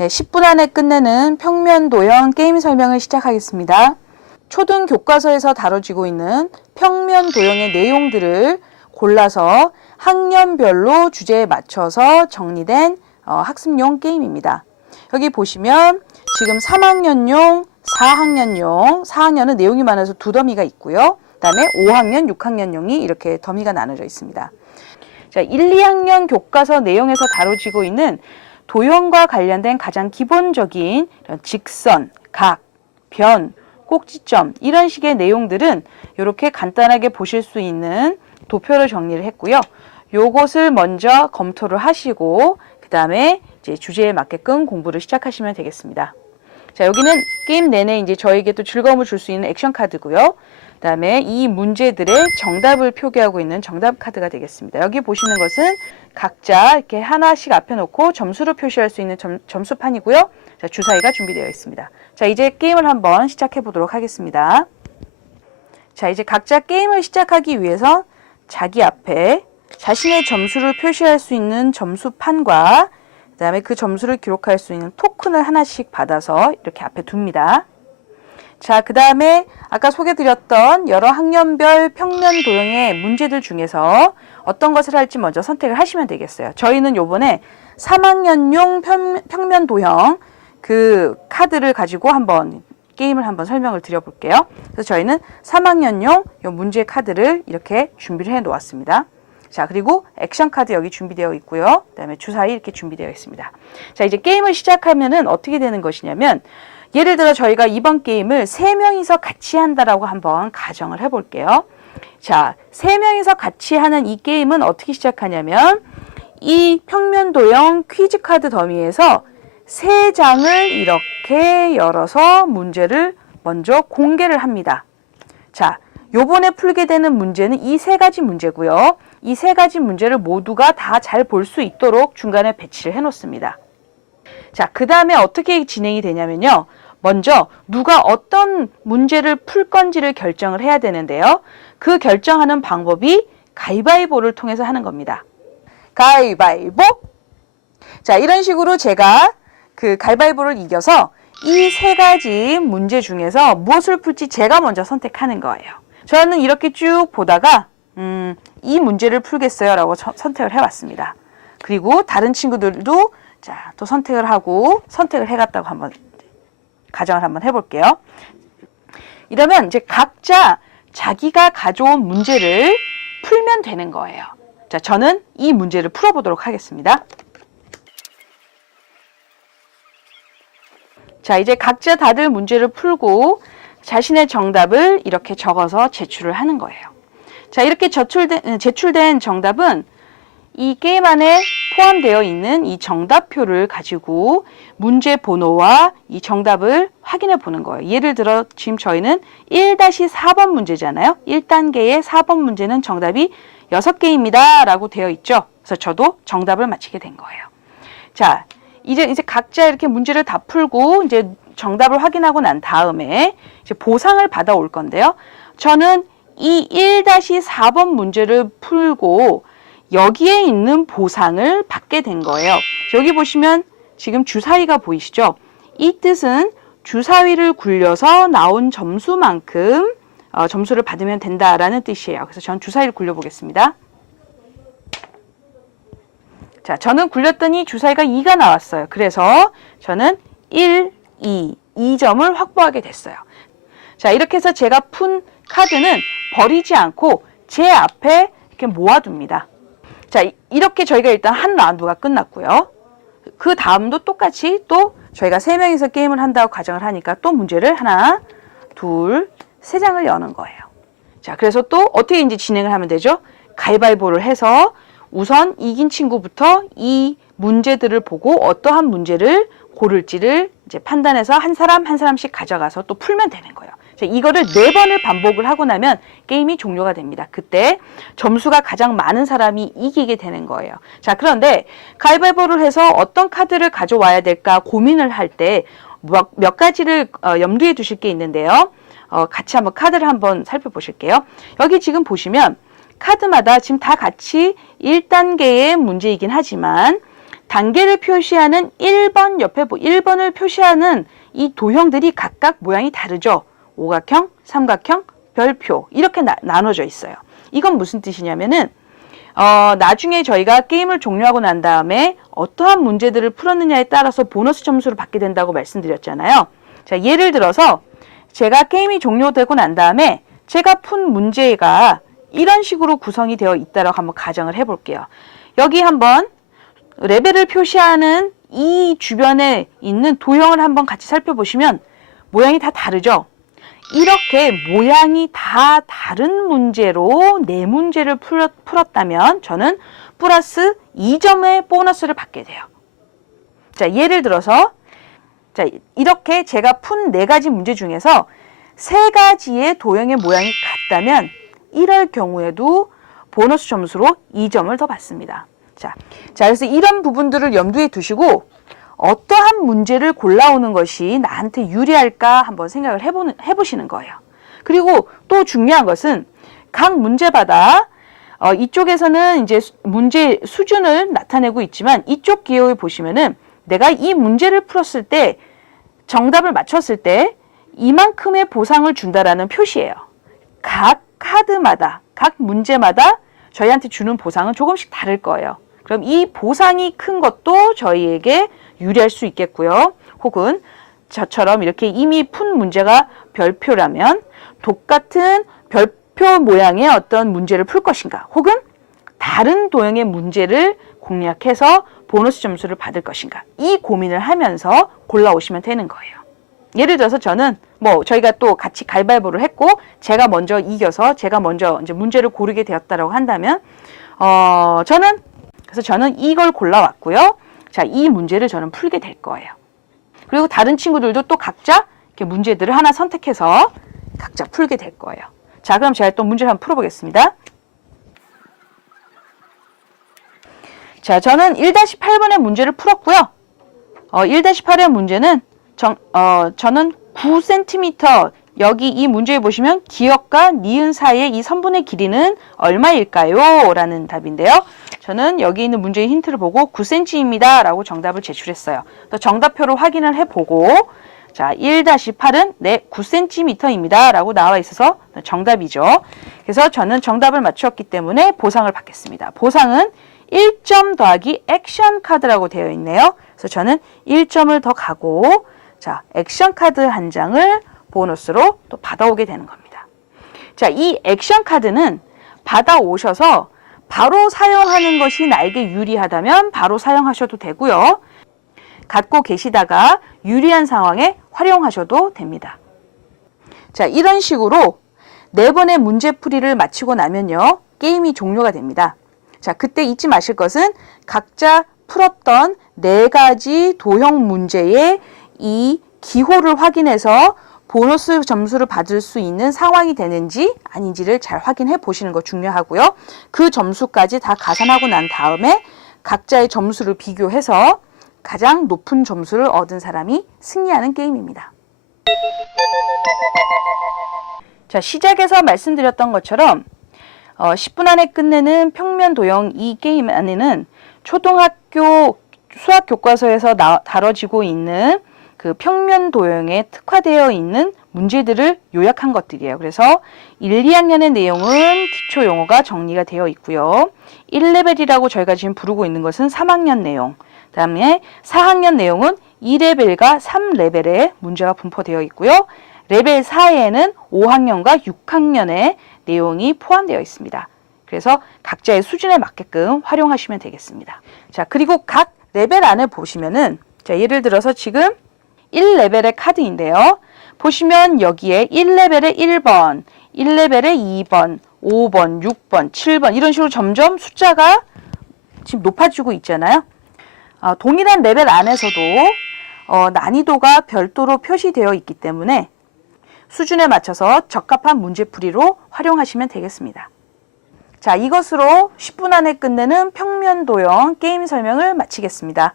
네, 10분 안에 끝내는 평면도형 게임 설명을 시작하겠습니다. 초등 교과서에서 다뤄지고 있는 평면도형의 내용들을 골라서 학년별로 주제에 맞춰서 정리된 학습용 게임입니다. 여기 보시면 지금 3학년용, 4학년용, 4학년은 내용이 많아서 두 더미가 있고요. 그 다음에 5학년, 6학년용이 이렇게 더미가 나눠져 있습니다. 자, 1, 2학년 교과서 내용에서 다뤄지고 있는 도형과 관련된 가장 기본적인 이런 직선, 각, 변, 꼭지점 이런 식의 내용들은 이렇게 간단하게 보실 수 있는 도표로 정리를 했고요. 요것을 먼저 검토를 하시고 그 다음에 이제 주제에 맞게끔 공부를 시작하시면 되겠습니다. 자, 여기는 게임 내내 이제 저에게 또 즐거움을 줄 수 있는 액션 카드고요. 그 다음에 이 문제들의 정답을 표기하고 있는 정답 카드가 되겠습니다. 여기 보시는 것은 각자 이렇게 하나씩 앞에 놓고 점수로 표시할 수 있는 점수판이고요. 자, 주사위가 준비되어 있습니다. 자, 이제 게임을 한번 시작해 보도록 하겠습니다. 자, 이제 각자 게임을 시작하기 위해서 자기 앞에 자신의 점수를 표시할 수 있는 점수판과 그 다음에 그 점수를 기록할 수 있는 토큰을 하나씩 받아서 이렇게 앞에 둡니다. 자, 그 다음에 아까 소개드렸던 여러 학년별 평면 도형의 문제들 중에서 어떤 것을 할지 먼저 선택을 하시면 되겠어요. 저희는 요번에 3학년용 평면 도형 그 카드를 가지고 한번 게임을 한번 설명을 드려볼게요. 그래서 저희는 3학년용 요 문제 카드를 이렇게 준비를 해 놓았습니다. 자, 그리고 액션 카드 여기 준비되어 있고요. 그 다음에 주사위 이렇게 준비되어 있습니다. 자, 이제 게임을 시작하면은 어떻게 되는 것이냐면 예를 들어 저희가 이번 게임을 3명이서 같이 한다라고 한번 가정을 해볼게요. 자, 3명이서 같이 하는 이 게임은 어떻게 시작하냐면 이 평면도형 퀴즈 카드 더미에서 3장을 이렇게 열어서 문제를 먼저 공개를 합니다. 자, 요번에 풀게 되는 문제는 이 3가지 문제고요. 이 3가지 문제를 모두가 다 잘 볼 수 있도록 중간에 배치를 해 놓습니다. 자, 그 다음에 어떻게 진행이 되냐면요. 먼저 누가 어떤 문제를 풀 건지를 결정을 해야 되는데요. 그 결정하는 방법이 가위바위보를 통해서 하는 겁니다. 가위바위보! 자, 이런 식으로 제가 그 가위바위보를 이겨서 이 3가지 문제 중에서 무엇을 풀지 제가 먼저 선택하는 거예요. 저는 이렇게 쭉 보다가 이 문제를 풀겠어요 라고 선택을 해왔습니다. 그리고 다른 친구들도 자, 또 선택을 하고 선택을 해갔다고 한번 가정을 한번 해볼게요. 이러면 이제 각자 자기가 가져온 문제를 풀면 되는 거예요. 자, 저는 이 문제를 풀어보도록 하겠습니다. 자, 이제 각자 다들 문제를 풀고 자신의 정답을 이렇게 적어서 제출을 하는 거예요. 자, 이렇게 제출된 정답은 이 게임 안에 포함되어 있는 이 정답표를 가지고 문제 번호와 이 정답을 확인해 보는 거예요. 예를 들어 지금 저희는 1-4번 문제잖아요. 1단계의 4번 문제는 정답이 6개입니다 라고 되어 있죠. 그래서 저도 정답을 맞히게 된 거예요. 자, 이제 각자 이렇게 문제를 다 풀고 이제 정답을 확인하고 난 다음에 이제 보상을 받아올 건데요. 저는 이 1-4번 문제를 풀고 여기에 있는 보상을 받게 된 거예요. 여기 보시면 지금 주사위가 보이시죠? 이 뜻은 주사위를 굴려서 나온 점수만큼 점수를 받으면 된다라는 뜻이에요. 그래서 전 주사위를 굴려보겠습니다. 자, 저는 굴렸더니 주사위가 2가 나왔어요. 그래서 저는 1, 2점을 확보하게 됐어요. 자, 이렇게 해서 제가 푼 카드는 버리지 않고 제 앞에 이렇게 모아둡니다. 자, 이렇게 저희가 일단 한 라운드가 끝났고요. 그 다음도 똑같이 또 저희가 3명이서 게임을 한다고 가정을 하니까 또 문제를 하나, 둘, 3장을 여는 거예요. 자, 그래서 또 어떻게 이제 진행을 하면 되죠? 가위바위보를 해서 우선 이긴 친구부터 이 문제들을 보고 어떠한 문제를 고를지를 이제 판단해서 한 사람 한 사람씩 가져가서 또 풀면 되는 거예요. 자, 이거를 4번을 반복을 하고 나면 게임이 종료가 됩니다. 그때 점수가 가장 많은 사람이 이기게 되는 거예요. 자, 그런데 가위바위보를 해서 어떤 카드를 가져와야 될까 고민을 할 때 몇 가지를 염두에 두실 게 있는데요. 같이 한번 카드를 한번 살펴보실게요. 여기 지금 보시면 카드마다 지금 다 같이 1단계의 문제이긴 하지만 단계를 표시하는 1번 옆에 1번을 표시하는 이 도형들이 각각 모양이 다르죠. 오각형, 삼각형, 별표 이렇게 나눠져 있어요. 이건 무슨 뜻이냐면은 나중에 저희가 게임을 종료하고 난 다음에 어떠한 문제들을 풀었느냐에 따라서 보너스 점수를 받게 된다고 말씀드렸잖아요. 자, 예를 들어서 제가 게임이 종료되고 난 다음에 제가 푼 문제가 이런 식으로 구성이 되어 있다라고 한번 가정을 해볼게요. 여기 한번 레벨을 표시하는 이 주변에 있는 도형을 한번 같이 살펴보시면 모양이 다 다르죠? 이렇게 모양이 다 다른 문제로 4문제를 풀었다면 저는 플러스 2점의 보너스를 받게 돼요. 자, 예를 들어서 자, 이렇게 제가 푼 4가지 문제 중에서 3가지의 도형의 모양이 같다면 이럴 경우에도 보너스 점수로 2점을 더 받습니다. 자, 그래서 이런 부분들을 염두에 두시고 어떠한 문제를 골라오는 것이 나한테 유리할까 한번 생각을 해보시는 거예요. 그리고 또 중요한 것은 각 문제마다 이쪽에서는 이제 문제 수준을 나타내고 있지만 이쪽 기호에 보시면은 내가 이 문제를 풀었을 때 정답을 맞췄을 때 이만큼의 보상을 준다라는 표시예요. 각 카드마다, 각 문제마다 저희한테 주는 보상은 조금씩 다를 거예요. 그럼 이 보상이 큰 것도 저희에게 유리할 수 있겠고요. 혹은 저처럼 이렇게 이미 푼 문제가 별표라면 똑같은 별표 모양의 어떤 문제를 풀 것인가, 혹은 다른 도형의 문제를 공략해서 보너스 점수를 받을 것인가, 이 고민을 하면서 골라오시면 되는 거예요. 예를 들어서 저는 저희가 또 같이 가위바위보를 했고 제가 먼저 이겨서 제가 먼저 이제 문제를 고르게 되었다라고 한다면 저는 이걸 골라왔고요. 자, 이 문제를 저는 풀게 될 거예요. 그리고 다른 친구들도 또 각자 이렇게 문제들을 하나 선택해서 각자 풀게 될 거예요. 자, 그럼 제가 또 문제를 한번 풀어보겠습니다. 자, 저는 1-8번의 문제를 풀었고요. 1-8의 문제는 저는 9cm, 여기 이 문제에 보시면 기역과 니은 사이의 이 선분의 길이는 얼마일까요? 라는 답인데요. 저는 여기 있는 문제의 힌트를 보고 9cm입니다. 라고 정답을 제출했어요. 또 정답표를 확인을 해보고 자, 1-8은 네, 9cm입니다. 라고 나와 있어서 정답이죠. 그래서 저는 정답을 맞추었기 때문에 보상을 받겠습니다. 보상은 1점 더하기 액션 카드라고 되어 있네요. 그래서 저는 1점을 더 가고 자, 액션 카드 한 장을 보너스로 또 받아오게 되는 겁니다. 자, 이 액션 카드는 받아오셔서 바로 사용하는 것이 나에게 유리하다면 바로 사용하셔도 되고요. 갖고 계시다가 유리한 상황에 활용하셔도 됩니다. 자, 이런 식으로 4번의 문제풀이를 마치고 나면요, 게임이 종료가 됩니다. 자, 그때 잊지 마실 것은 각자 풀었던 4가지 도형 문제의 이 기호를 확인해서 보너스 점수를 받을 수 있는 상황이 되는지 아닌지를 잘 확인해 보시는 거 중요하고요. 그 점수까지 다 가산하고 난 다음에 각자의 점수를 비교해서 가장 높은 점수를 얻은 사람이 승리하는 게임입니다. 자, 시작에서 말씀드렸던 것처럼 10분 안에 끝내는 평면 도형 이 게임 안에는 초등학교 수학 교과서에서 다뤄지고 있는 그 평면 도형에 특화되어 있는 문제들을 요약한 것들이에요. 그래서 1, 2학년의 내용은 기초 용어가 정리가 되어 있고요. 1레벨이라고 저희가 지금 부르고 있는 것은 3학년 내용, 그 다음에 4학년 내용은 2레벨과 3레벨의 문제가 분포되어 있고요. 레벨 4에는 5학년과 6학년의 내용이 포함되어 있습니다. 그래서 각자의 수준에 맞게끔 활용하시면 되겠습니다. 자, 그리고 각 레벨 안에 보시면은 자, 예를 들어서 지금 1레벨의 카드인데요. 보시면 여기에 1레벨의 1번, 1레벨의 2번, 5번, 6번, 7번 이런 식으로 점점 숫자가 지금 높아지고 있잖아요. 동일한 레벨 안에서도 난이도가 별도로 표시되어 있기 때문에 수준에 맞춰서 적합한 문제풀이로 활용하시면 되겠습니다. 자, 이것으로 10분 안에 끝내는 평면 도형 게임 설명을 마치겠습니다.